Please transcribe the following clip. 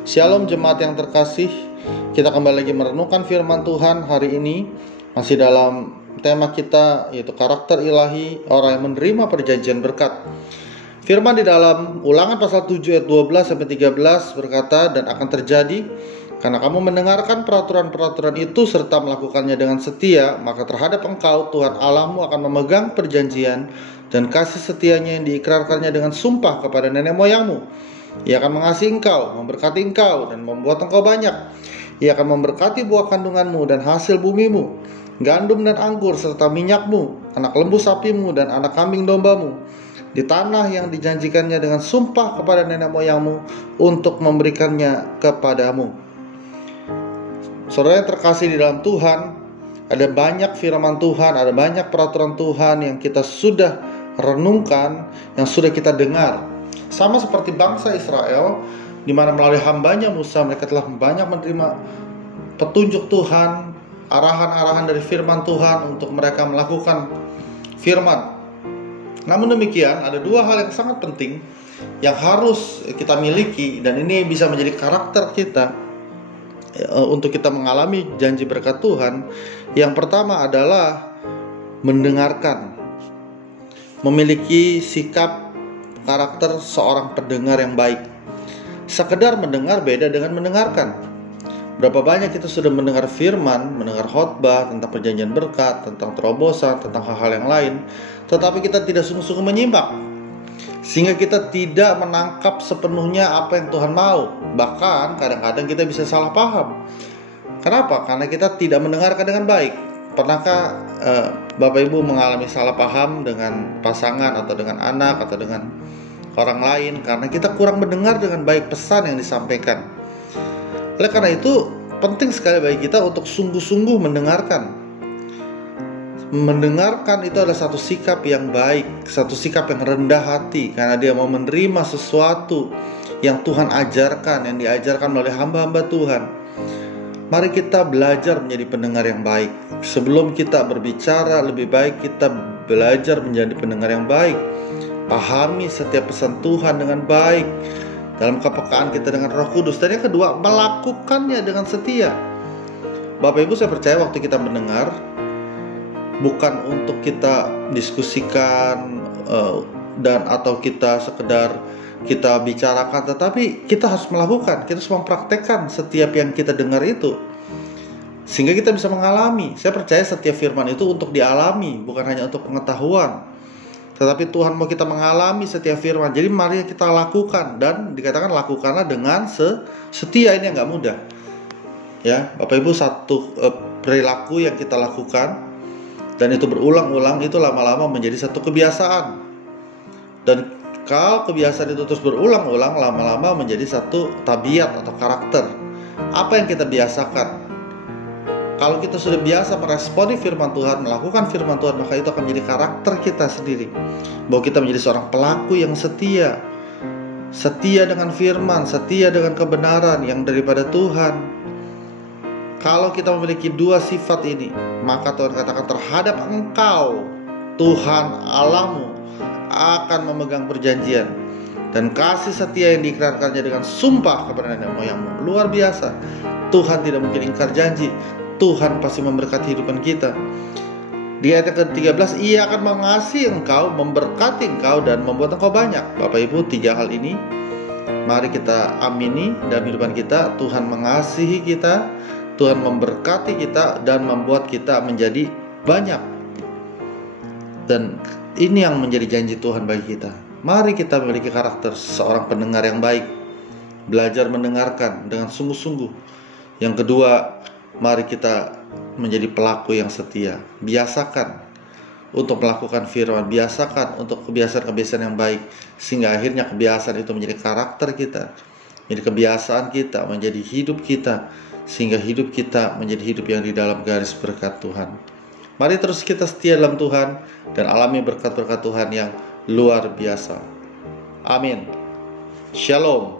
Shalom jemaat yang terkasih, kita kembali lagi merenungkan firman Tuhan hari ini. Masih dalam tema kita, yaitu karakter ilahi orang yang menerima perjanjian berkat. Firman di dalam Ulangan pasal 7 ayat 12-13 berkata, "Dan akan terjadi, karena kamu mendengarkan peraturan-peraturan itu serta melakukannya dengan setia, maka terhadap engkau Tuhan Allahmu akan memegang perjanjian dan kasih setianya yang diikrarkannya dengan sumpah kepada nenek moyangmu. Ia akan mengasihi engkau, memberkati engkau, dan membuat engkau banyak. Ia akan memberkati buah kandunganmu dan hasil bumimu, gandum dan anggur serta minyakmu, anak lembu sapimu dan anak kambing dombamu, di tanah yang dijanjikannya dengan sumpah kepada nenek moyangmu untuk memberikannya kepadamu." Saudara yang terkasih di dalam Tuhan, ada banyak firman Tuhan, ada banyak peraturan Tuhan yang kita sudah renungkan, yang sudah kita dengar. Sama seperti bangsa Israel, di mana melalui hambanya Musa mereka telah banyak menerima petunjuk Tuhan, arahan-arahan dari firman Tuhan untuk mereka melakukan firman. Namun demikian, ada dua hal yang sangat penting yang harus kita miliki, dan ini bisa menjadi karakter kita untuk kita mengalami janji berkat Tuhan. Yang pertama adalah mendengarkan, memiliki sikap karakter seorang pendengar yang baik. Sekedar mendengar beda dengan mendengarkan. Berapa banyak kita sudah mendengar firman, mendengar khotbah tentang perjanjian berkat, tentang terobosan, tentang hal-hal yang lain, tetapi kita tidak sungguh-sungguh menyimak, sehingga kita tidak menangkap sepenuhnya apa yang Tuhan mau. Bahkan kadang-kadang kita bisa salah paham. Kenapa? Karena kita tidak mendengarkan dengan baik. Pernahkah Bapak Ibu mengalami salah paham dengan pasangan atau dengan anak atau dengan orang lain karena kita kurang mendengar dengan baik pesan yang disampaikan? Oleh karena itu, penting sekali bagi kita untuk sungguh-sungguh mendengarkan. Mendengarkan itu adalah satu sikap yang baik, satu sikap yang rendah hati, karena dia mau menerima sesuatu yang Tuhan ajarkan, yang diajarkan oleh hamba-hamba Tuhan. Mari kita belajar menjadi pendengar yang baik. Sebelum kita berbicara, lebih baik kita belajar menjadi pendengar yang baik. Pahami setiap pesan Tuhan dengan baik, dalam kepekaan kita dengan Roh Kudus. Dan yang kedua, melakukannya dengan setia. Bapak Ibu, saya percaya waktu kita mendengar, bukan untuk kita diskusikan dan atau kita sekedar kita bicarakan, tetapi kita harus melakukan, kita harus mempraktekkan setiap yang kita dengar itu, sehingga kita bisa mengalami. Saya percaya setiap firman itu untuk dialami, bukan hanya untuk pengetahuan, tetapi Tuhan mau kita mengalami setiap firman. Jadi mari kita lakukan, dan dikatakan lakukanlah dengan setia. Ini yang gak mudah ya Bapak Ibu. Satu perilaku yang kita lakukan dan itu berulang-ulang, itu lama-lama menjadi satu kebiasaan. Dan kalau kebiasaan itu terus berulang-ulang, lama-lama menjadi satu tabiat atau karakter. Apa yang kita biasakan? Kalau kita sudah biasa meresponi firman Tuhan, melakukan firman Tuhan, maka itu akan menjadi karakter kita sendiri, bahwa kita menjadi seorang pelaku yang setia. Setia dengan firman, setia dengan kebenaran yang daripada Tuhan. Kalau kita memiliki dua sifat ini, maka Tuhan katakan terhadap engkau Tuhan Allahmu akan memegang perjanjian dan kasih setia yang diikrarkannya dengan sumpah kepada nenek moyangmu. Luar biasa. Tuhan tidak mungkin ingkar janji. Tuhan pasti memberkati kehidupan kita. Di ayat ke-13, Ia akan mengasihi engkau, memberkati engkau, dan membuat engkau banyak. Bapak Ibu, tiga hal ini mari kita amini dalam kehidupan kita. Tuhan mengasihi kita, Tuhan memberkati kita, dan membuat kita menjadi banyak. Dan ini yang menjadi janji Tuhan bagi kita. Mari kita memiliki karakter seorang pendengar yang baik, belajar mendengarkan dengan sungguh-sungguh. Yang kedua, mari kita menjadi pelaku yang setia. Biasakan untuk melakukan firman, biasakan untuk kebiasaan-kebiasaan yang baik, sehingga akhirnya kebiasaan itu menjadi karakter kita, menjadi kebiasaan kita, menjadi hidup kita, sehingga hidup kita menjadi hidup yang di dalam garis berkat Tuhan. Mari terus kita setia dalam Tuhan dan alami berkat-berkat Tuhan yang luar biasa. Amin. Shalom.